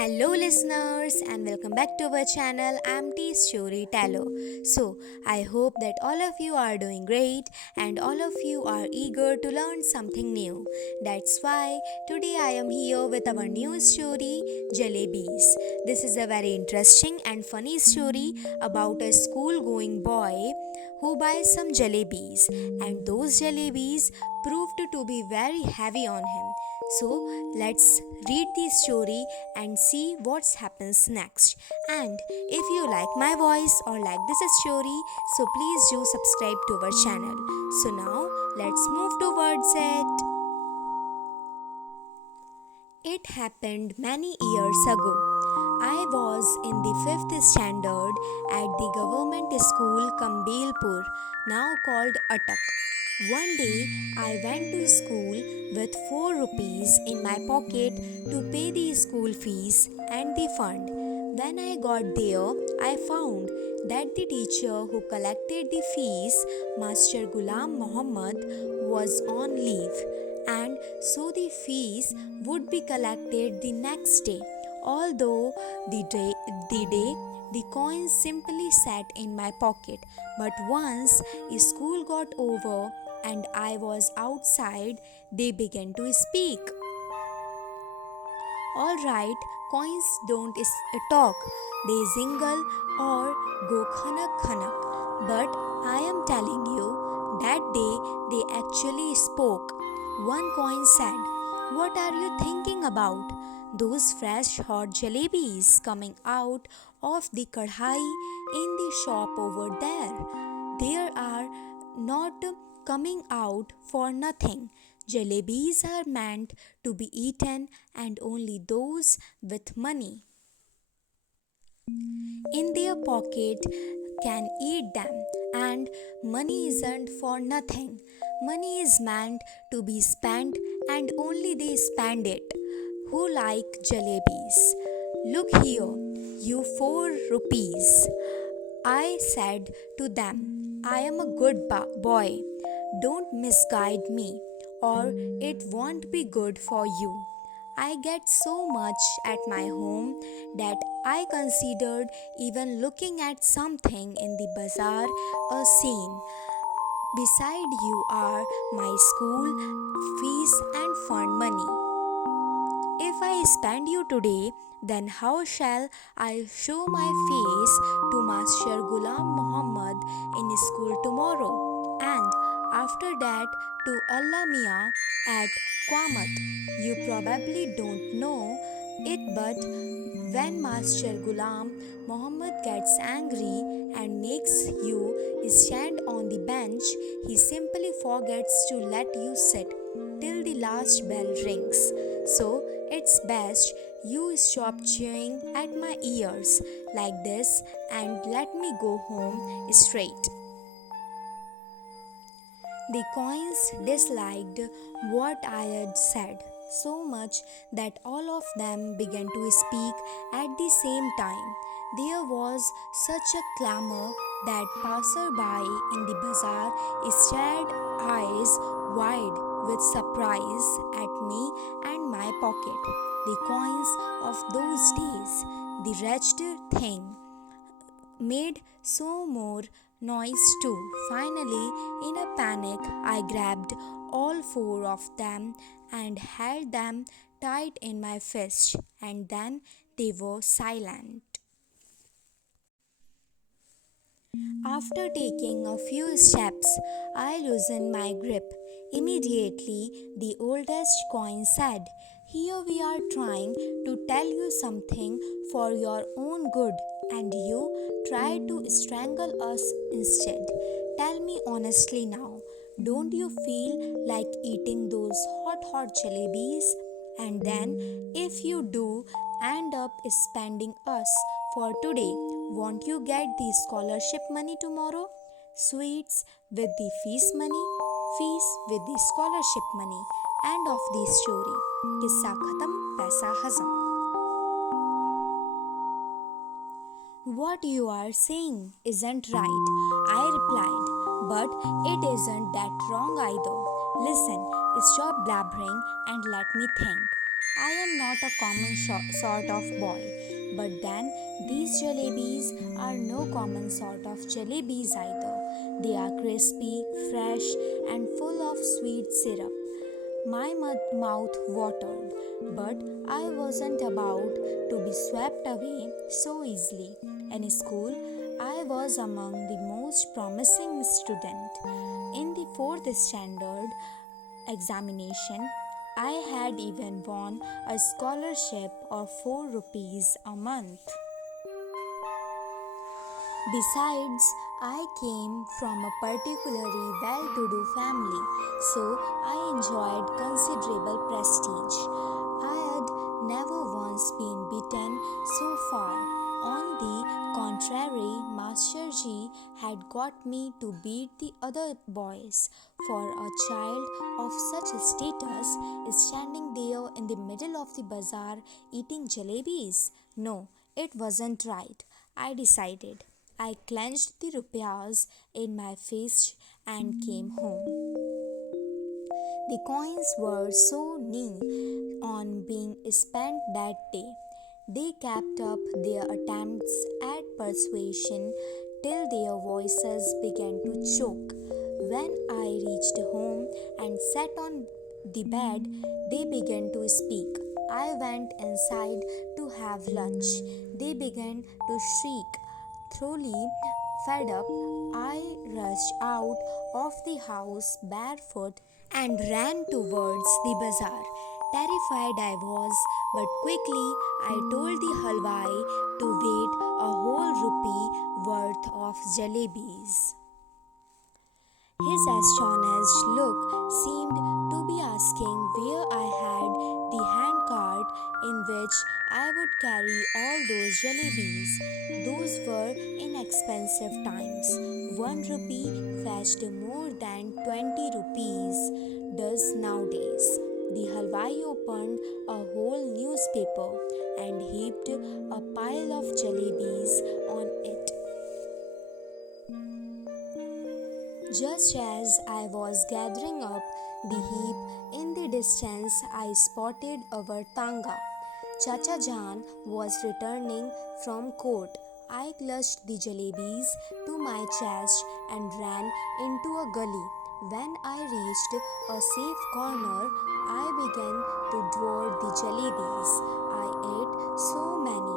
Hello, listeners, and welcome back to our channel. I'm T Storyteller. So, I hope that all of you are doing great and all of you are eager to learn something new. That's why today I am here with our new story, Jalebis. This is a very interesting and funny story about a school going boy who buys some jalebis, and those jalebis proved to be very heavy on him. So let's read the story and see what happens next. And if you like my voice or like this story, so please do subscribe to our channel. So now let's move towards it. It happened many years ago. I was in the 5th standard at the government school Kambilpur, now called Atak. One day I went to school with 4 rupees in my pocket to pay the school fees and the fund. When I got there, I found that the teacher who collected the fees, Master Ghulam Muhammad, was on leave, and so the fees would be collected the next day. Although the day the coins simply sat in my pocket, but once school got over and I was outside, they began to speak. Alright, coins don't talk, they jingle or go khanak khanak. But I am telling you, that day they actually spoke. One coin said, "What are you thinking about? Those fresh hot jalebis coming out of the kadhai in the shop over there. They are not coming out for nothing. Jalebis are meant to be eaten and only those with money in their pocket can eat them, and money isn't for nothing. Money is meant to be spent and only they spend it who like jalebis. Look here, you 4 rupees. I said to them, I am a good boy. Don't misguide me, or it won't be good for you. I get so much at my home that I considered even looking at something in the bazaar a sin. Beside, you are my school fees and fund money. If I spend you today, then how shall I show my face to Master Ghulam Muhammad in school tomorrow? And after that to Allah Mia at Qamat. You probably don't know it, but when Master Ghulam Muhammad gets angry and makes you stand on the bench, he simply forgets to let you sit till the last bell rings. So it's best you stop chewing at my ears like this and let me go home straight. The coins disliked what I had said so much that all of them began to speak at the same time. There was such a clamor that passer-by in the bazaar stared eyes wide with surprise at me and my pocket. The coins of those days, the wretched thing, made so more noise too. Finally, in a panic, I grabbed all 4 of them and held them tight in my fist, and then they were silent. After taking a few steps, I loosened my grip. Immediately, the oldest coin said, "Here we are trying to tell you something for your own good, and you try to strangle us instead. Tell me honestly now, don't you feel like eating those hot jalebis? And then, if you do end up spending us for today, won't you get the scholarship money tomorrow? Sweets with the fees with the scholarship money. End of the story. Kissa khatam, paisa hazam." "What you are saying isn't right," I replied, "but it isn't that wrong either. Listen, stop blabbering and let me think. I am not a common sort of boy, but then these jalebis are no common sort of jalebis either. They are crispy, fresh, and full of sweet syrup. My mouth watered, but I wasn't about to be swept away so easily. In school, I was among the most promising student. In the fourth standard examination, I had even won a scholarship of 4 rupees a month. Besides, I came from a particularly well to do family, so I enjoyed considerable prestige. I had never once been beaten so far. On the contrary, Masterji had got me to beat the other boys. For a child of such a status is standing there in the middle of the bazaar eating jalebis. No, it wasn't right, I decided. I clenched the rupees in my fist and came home. The coins were so neat on being spent that day. They kept up their attempts at persuasion till their voices began to choke. When I reached home and sat on the bed, they began to speak. I went inside to have lunch. They began to shriek. Thoroughly fed up, I rushed out of the house barefoot and ran towards the bazaar. Terrified I was, but quickly I told the halwai to wait a whole rupee worth of jalebis. His astonished look seemed to be asking where I had the handcart in which I would carry all those jalebis. Those were inexpensive times. 1 rupee fetched more than 20 rupees does nowadays. The halwai opened a whole newspaper and heaped a pile of jalebis on it. Just as I was gathering up the heap, in the distance I spotted our Tanga. Chacha Jan was returning from court. I clutched the jalebis to my chest and ran into a gully. When I reached a safe corner, I began to devour the jalebis. I ate so many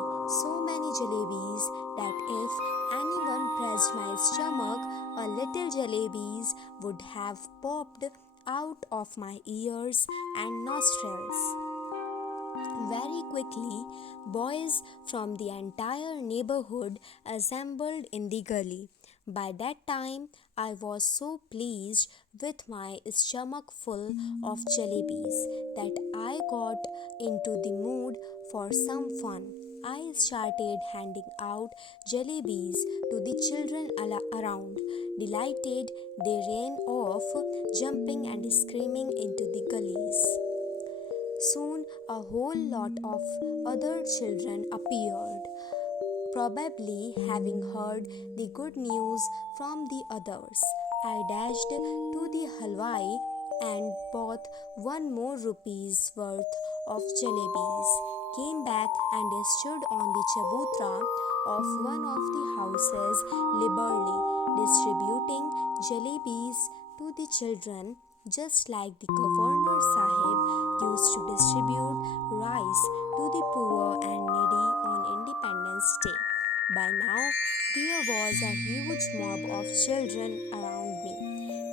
jalebis that if anyone pressed my stomach, a little jalebis would have popped out of my ears and nostrils. Very quickly, boys from the entire neighborhood assembled in the gully. By that time, I was so pleased with my stomach full of jalebis that I got into the mood for some fun. I started handing out jalebis to the children around. Delighted, they ran off, jumping and screaming into the gullies. Soon a whole lot of other children appeared, probably having heard the good news from the others. I dashed to the halwai and bought 1 more rupees worth of jalebis, came back and stood on the chabutra of one of the houses liberally, distributing jalebis to the children just like the governor sahib used to distribute rice to the poor and needy on Independence Day. By now, there was a huge mob of children around me.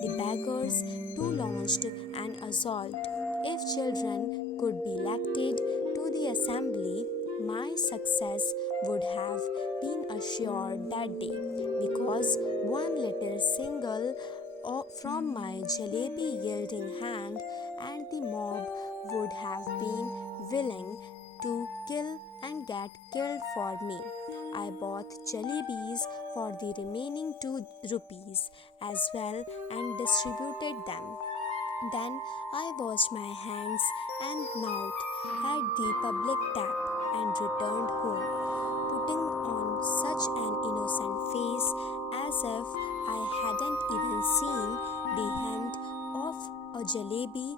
The beggars too launched an assault. If children could be elected to the assembly, my success would have been assured that day, because one little single from my jalebi yielding hand and the mob would have been willing to kill and get killed for me. I bought jalebis for the remaining 2 rupees as well and distributed them. Then I washed my hands and mouth at the public tap and returned home, putting on such an innocent face as if I hadn't even seen the end of a jalebi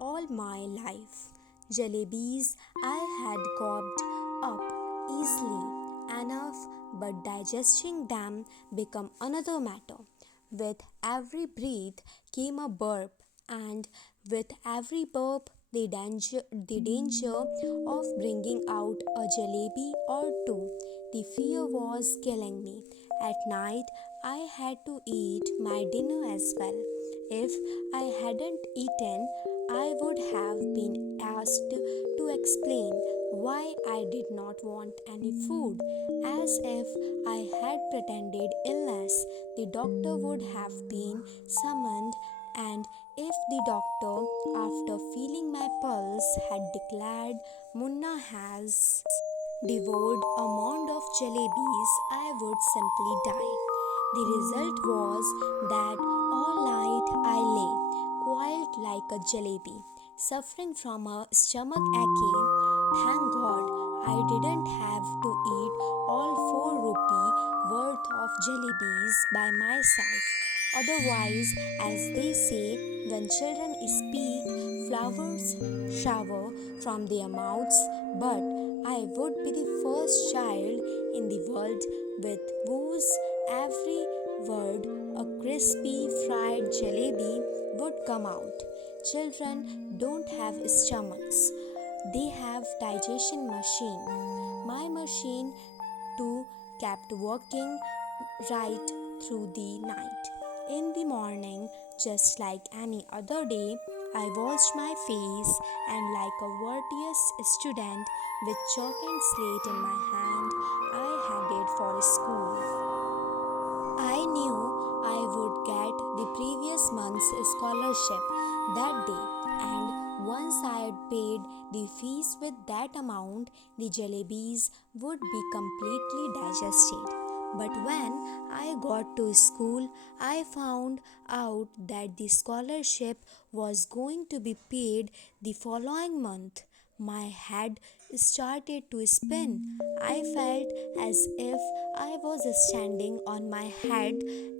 all my life. Jalebis I had gobbled up easily enough, but digesting them became another matter. With every breath came a burp, and with every burp, the danger of bringing out a jalebi or two. The fear was killing me. At night, I had to eat my dinner as well. If I hadn't eaten, I would have been asked to explain why I did not want any food, as if I had pretended illness. The doctor would have been summoned, and if the doctor, after feeling my pulse, had declared Munna has devoured a mound of jalebis, I would simply die. The result was that all night I lay, quiet like a jalebi, suffering from a stomach ache. Thank God I didn't have to eat all 4 rupee worth of jalebis by myself. Otherwise, as they say, when children speak, flowers shower from their mouths, but I would be the first child in the world with whose every word a crispy fried jalebi would come out. Children don't have stomachs. They have digestion machine. My machine too kept working right through the night. In the morning, just like any other day, I washed my face and, like a virtuous student with chalk and slate in my hand, I headed for school. I knew I would get the previous month's scholarship that day, and once I had paid the fees with that amount, the jalebis would be completely digested. But when I got to school, I found out that the scholarship was going to be paid the following month. My head started to spin. I felt as if I was standing on my head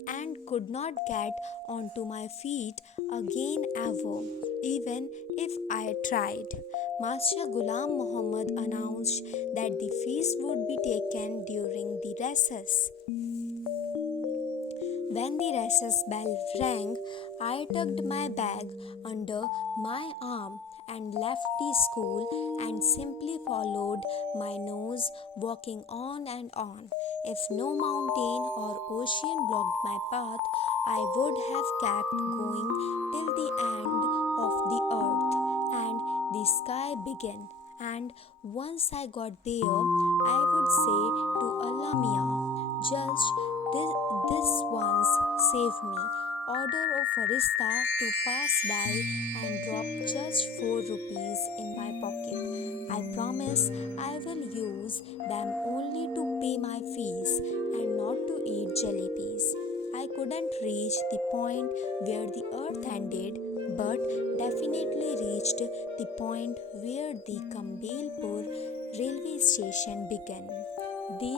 and could not get onto my feet again ever, even if I tried. Master Ghulam Muhammad announced that the feast would be taken during the recess. When the recess bell rang, I tucked my bag under my arm and left the school and simply followed my nose, walking on and on. If no mountain or ocean blocked my path, I would have kept going till the end of the earth and the sky began. And once I got there, I would say to Allah Mia, just this once save me. Order of Farista to pass by and drop just 4 rupees in my pocket. I promise I will use them only to pay my fees and not to eat jalebis. I couldn't reach the point where the earth ended, but definitely reached the point where the Kambelpur railway station began. The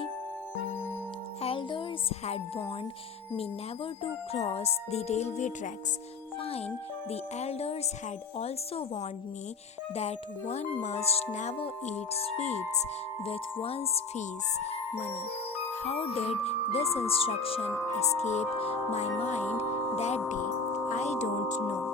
elders had warned me never to cross the railway tracks. Fine, the elders had also warned me that one must never eat sweets with one's fees money. How did this instruction escape my mind that day? I don't know.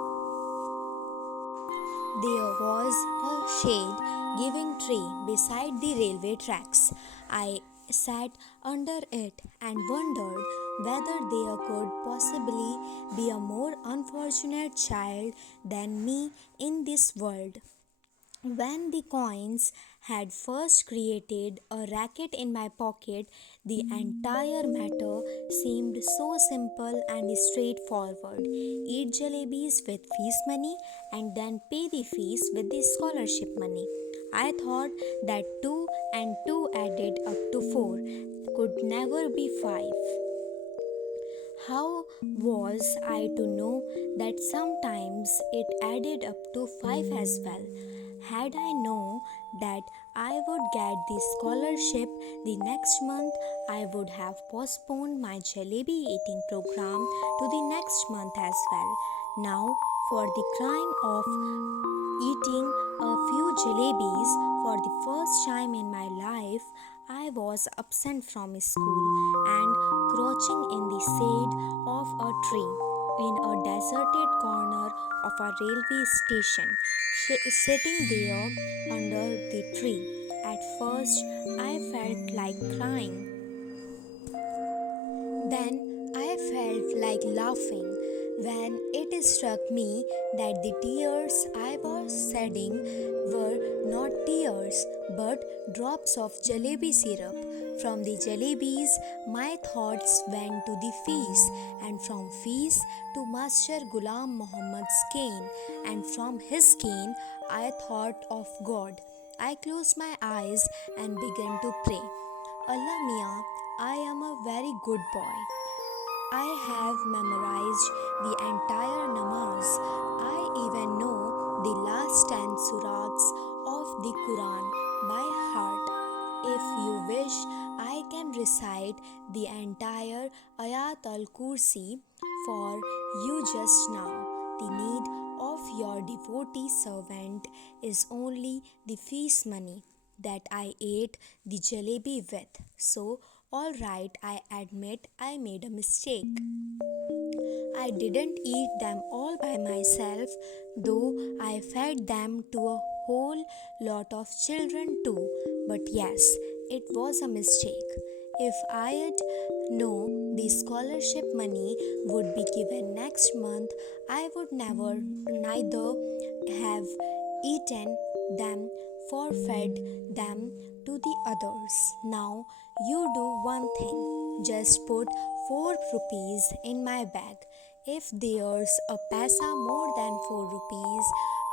There was a shade giving tree beside the railway tracks. I sat under it and wondered whether there could possibly be a more unfortunate child than me in this world. When the coins had first created a racket in my pocket, the entire matter seemed so simple and straightforward. Eat jalebis with fees money and then pay the fees with the scholarship money. I thought that 2 and 2 added up to 4 could never be 5. How was I to know that sometimes it added up to 5 as well? Had I known that I would get the scholarship the next month, I would have postponed my jalebi eating program to the next month as well. Now, for the crime of eating a few jalebis. For the first time in my life, I was absent from school and crouching in the shade of a tree in a deserted corner of a railway station, sitting there under the tree. At first, I felt like crying. Then I felt like laughing when it struck me that the tears I was shedding were not tears but drops of jalebi syrup. From the jalebis, my thoughts went to the feast, and from feast to Master Ghulam Muhammad's cane, and from his cane I thought of God. I closed my eyes and began to pray. Allah Mia, I am a very good boy. I have memorized the entire namaz. I even know the last 10 surahs of the Quran by heart. If you wish, I can recite the entire Ayat al-Kursi for you just now. The need of your devotee servant is only the feast money that I ate the jalebi with. So, alright, I admit I made a mistake. I didn't eat them all by myself, though I fed them to a whole lot of children too. But yes, it was a mistake. If I'd known the scholarship money would be given next month, I would neither have eaten them or fed them to the others. Now you do one thing. Just put 4 rupees in my bag. If there's a paisa more than 4 rupees,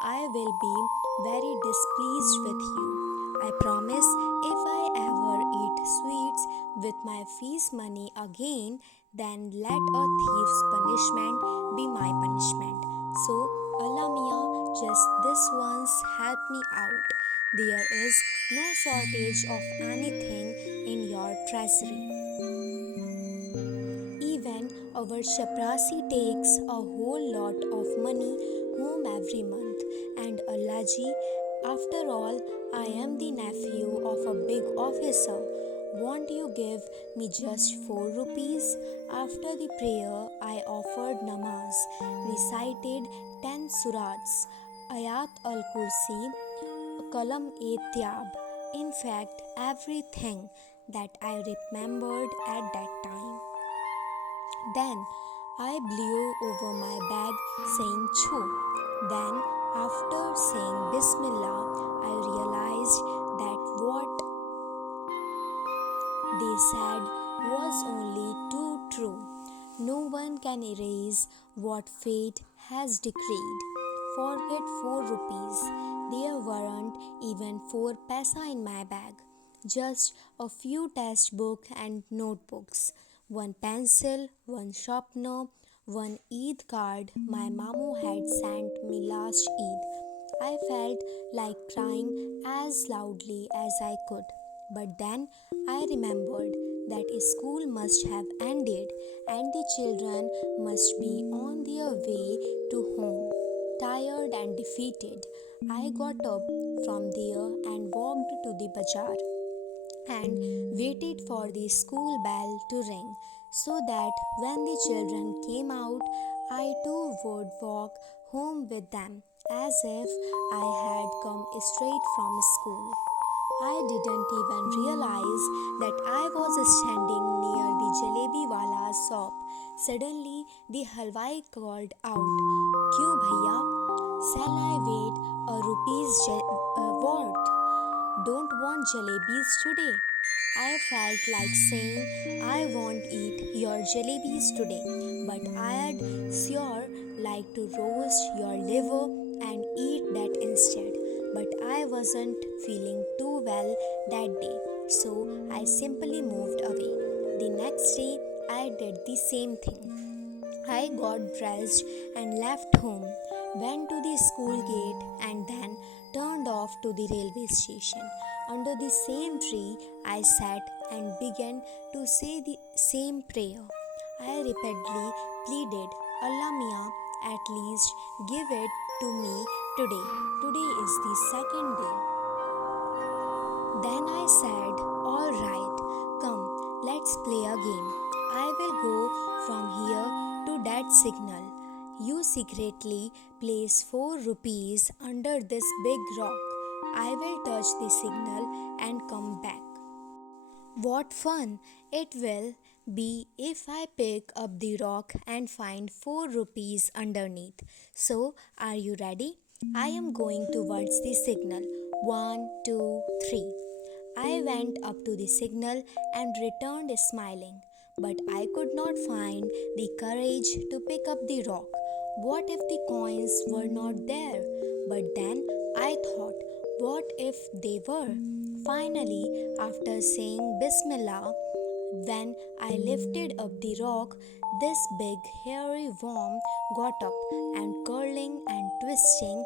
I will be very displeased with you. I promise if I ever eat sweets with my fees money again, then let a thief's punishment be my punishment. So, Allah Mia, just this once help me out. There is no shortage of anything in your treasury. Even our chaprasi takes a whole lot of money home every month. And Allaji, after all, I am the nephew of a big officer. Won't you give me just 4 rupees? After the prayer, I offered namaz, recited 10 surahs, Ayat al-Kursi, Kalam e Tyab. In fact, everything that I remembered at that time. Then I blew over my bag saying Chu. Then, after saying Bismillah, I realized that what they said was only too true. No one can erase what fate has decreed. Forget 4 rupees. There weren't even 4 paisa in my bag. Just a few textbooks and notebooks, one pencil, one sharpener, one Eid card my mamu had sent me last Eid. I felt like crying as loudly as I could. But then I remembered that school must have ended and the children must be on their way to home. Tired and defeated, I got up from there and walked to the bazaar and waited for the school bell to ring so that when the children came out, I too would walk home with them as if I had come straight from school. I didn't even realize that I was standing near the Jalebi wala's shop. Suddenly, the halwai called out, "Kyun bhaiya? Shall I wait a what? Don't want jalebis today?" I felt like saying, "I won't eat your jalebis today, but I'd sure like to roast your liver and eat that instead." But I wasn't feeling too well that day, so I simply moved away. The next day, I did the same thing. I got dressed and left home, went to the school gate, and then turned off to the railway station. Under the same tree, I sat and began to say the same prayer. I repeatedly pleaded, "Allah Mia, at least give it to me today. Today is the second day. Then I said, alright, come, let's play a game. I will go from here to that signal. You secretly place 4 rupees under this big rock. I will touch the signal and come back. What fun it will be if I pick up the rock and find 4 rupees underneath. So, are you ready? I am going towards the signal. 1, 2, 3. I went up to the signal and returned smiling, but I could not find the courage to pick up the rock. What if the coins were not there? But then I thought, what if they were? Finally, after saying Bismillah, when I lifted up the rock, this big hairy worm got up and curling and twisting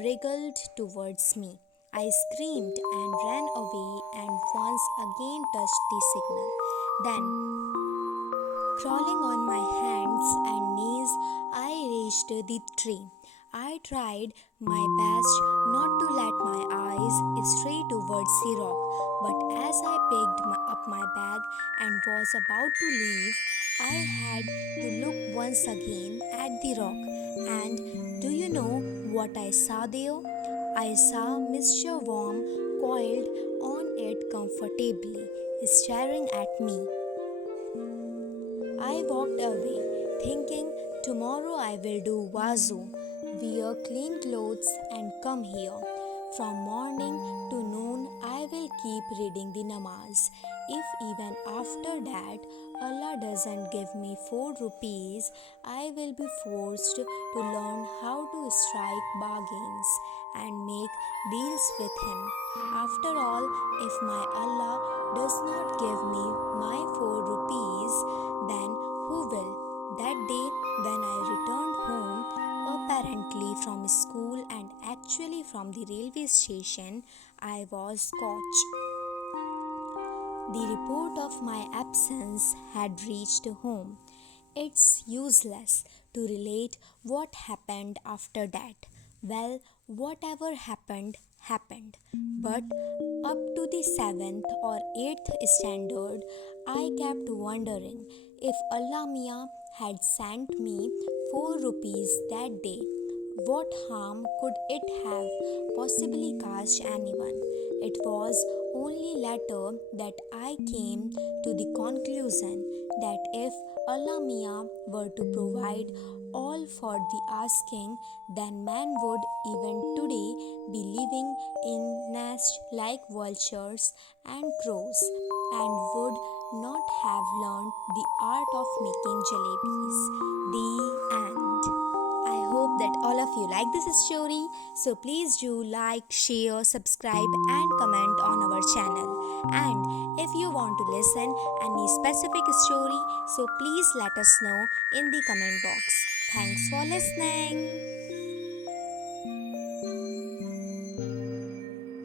wriggled towards me. I screamed and ran away and once again touched the signal. Then, crawling on my hands and knees, I reached the tree. I tried my best not to let my eyes stray towards the rock, but as I picked up my bag and was about to leave, I had to look once again at the rock. And do you know what I saw there? I saw Mr. Worm coiled on it comfortably, staring at me. I walked away, thinking tomorrow I will do wazoo, wear clean clothes and come here. From morning to noon, I will keep reading the namaz. If even after that Allah doesn't give me 4 rupees, I will be forced to learn how to strike bargains and make deals with Him. After all, if my Allah does not give me my 4 rupees, then who will? That day when I returned home, apparently from school and actually from the railway station, I was caught. The report of my absence had reached home. It's useless to relate what happened after that. Well, whatever happened, happened. But up to the 7th or 8th standard, I kept wondering if Allah Mia had sent me 4 rupees that day. What harm could it have possibly caused anyone? It was only later that I came to the conclusion that if Allah Mia were to provide all for the asking, then man would even today be living in nests like vultures and crows and would not have learned the art of making jalebis. The end. I hope that all of you like this story. So please do like, share, subscribe and comment on our channel. And if you want to listen any specific story, so please let us know in the comment box. Thanks for listening.